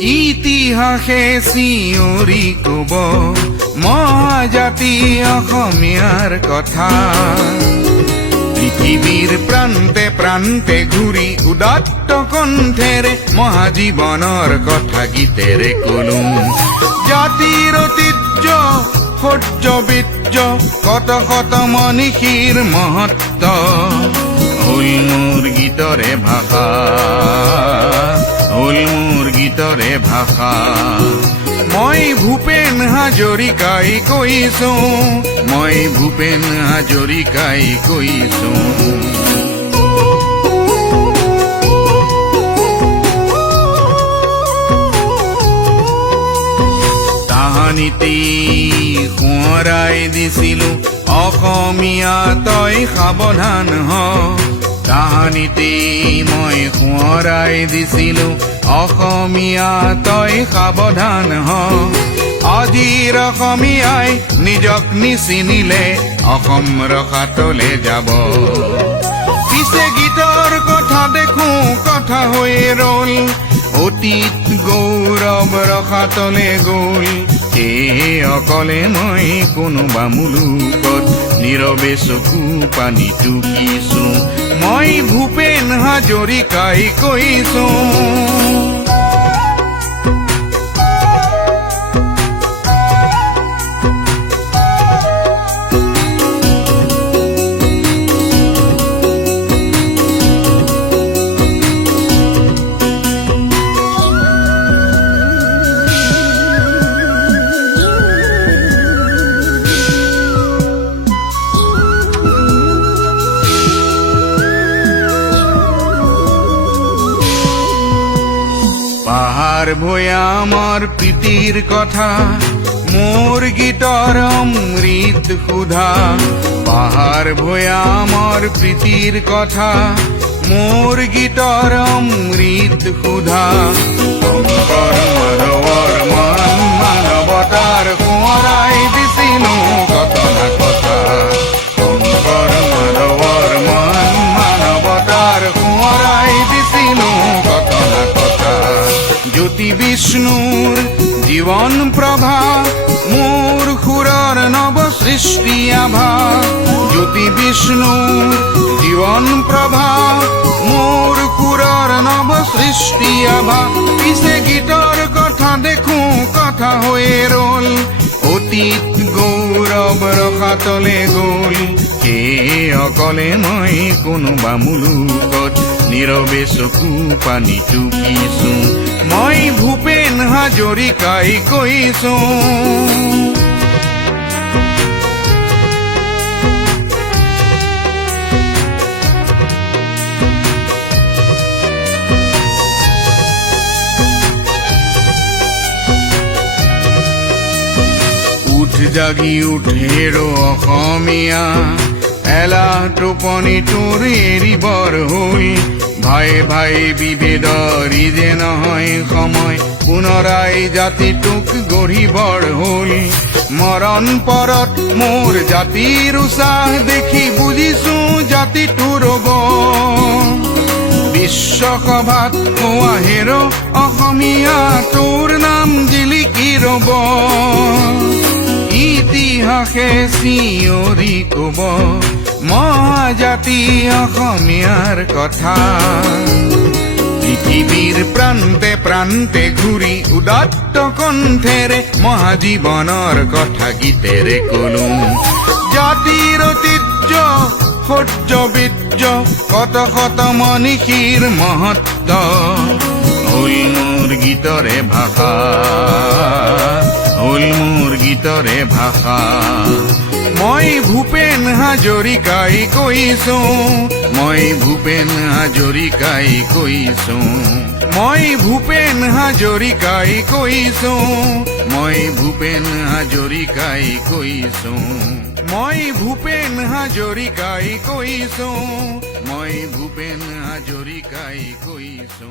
ইতিহাসে চিঞৰি কব মহাজাতি অসমীয়াৰ কথা। পৃথিৱীৰ প্ৰান্তে প্ৰান্তে ঘূৰি উদাত্ত কণ্ঠেৰে মহাজীৱনৰ কথা গীতেৰে কলো। জাতিৰ ঐতিহ্য সৌৰ্য বীৰ্য কত কত মনীষীৰ মহত্ব হ'ল মোৰ গীতৰে ভাষা, হ'ল মোৰ গীতৰে ভাষা। মই ভূপেন হাজৰিকাই কৈছো, মই ভূপেন হাজৰিকাই কৈছো। তাহানিতে সোঁৱৰাই দিছিলো অসমীয়া তই সাৱধান হ। তাহানিতে মই সোঁৱৰাই দিছিলো অসমীয়া তই সাৱধান হ। আজিৰ অসমীয়াই নিজক নিচিনিলে অসম ৰসাতলে যাব। পিছে গীতৰ কথা দেখো কথা হৈ ৰল, অতীত গৌৰৱ ৰসাতলে গ'ল। সেয়ে অকলে মই কোনোবা মুলুকত নীৰৱে চকু পানী টুকিছো, মই ভূপেন হাজৰিকাই কৈছো। পাহাৰ ভৈয়ামৰ প্ৰীতিৰ কথা মোৰ গীতৰ অমৃত সুধা। পাহাৰ ভৈয়ামৰ প্ৰীতিৰ কথা মোৰ গীতৰ অমৃত সুধা। শংকৰ মাধৱৰ মান মানৱতাৰ সোঁৱৰাই দিছিলো ঘটনা কথা। শংকৰ মাধৱৰ মান মানৱতাৰ সোঁৱৰাই দিছিলো ঘটনা কথা। জ্যোতি বিষ্ণুৰ জীৱন প্ৰভা মোৰ সুৰৰ নৱ সৃষ্টি আভা। জ্যোতি বিষ্ণুৰ জীৱন প্ৰভা মোৰ সুৰৰ নৱ সৃষ্টি আভা। পিছে গীতৰ কথা দেখো কথা হৈ ৰল, অতীত গৌৰৱ ৰসাতলে গ'ল। সেয়ে অকলে মই কোনোবা মুলুকত নীৰৱে চকু পানী টুকিছো, মই ভূপেন হাজৰিকাই কৈছো। উঠ জাগি উঠেৰ অসমীয়া, এলাহ টোপনি তোৰ এৰিবৰ হ'ল। ভাই ভাই বিভেদৰ যে নহয় সময়, পুনৰাই জাতিটোক গঢ়িবৰ হ'ল। মৰণ পৰত মোৰ জাতিৰ উৎসাহ দেখি বুজিছো জাতিটো ৰব। বিশ্বসভাত হোৱা হেৰ অসমীয়া তোৰ নাম জিলিকি ৰব। ইতিহাসে চিঞৰি কব মহাজাতি অসমীয়াৰ কথা। পৃথিৱীৰ প্ৰান্তে প্ৰান্তে ঘূৰি উদাত্ত কণ্ঠেৰে মহাজীৱনৰ কথা গীতেৰে কলো। জাতিৰ ঐতিহ্য সৌৰ্য বীৰ্য কত কত মনীষীৰ মহত্ব হ'ল মোৰ গীতৰে ভাষা, হ'ল মোৰ গীতৰে ভাষা। মই ভূপেন হাজৰিকাই কৈছো, মই ভূপেন হাজৰিকাই কৈছো। মই ভূপেন হাজৰিকাই কৈছো, মই ভূপেন হাজৰিকাই কৈছো। মই ভূপেন হাজৰিকাই কৈছো, মই ভূপেন হাজৰিকাই কৈছো।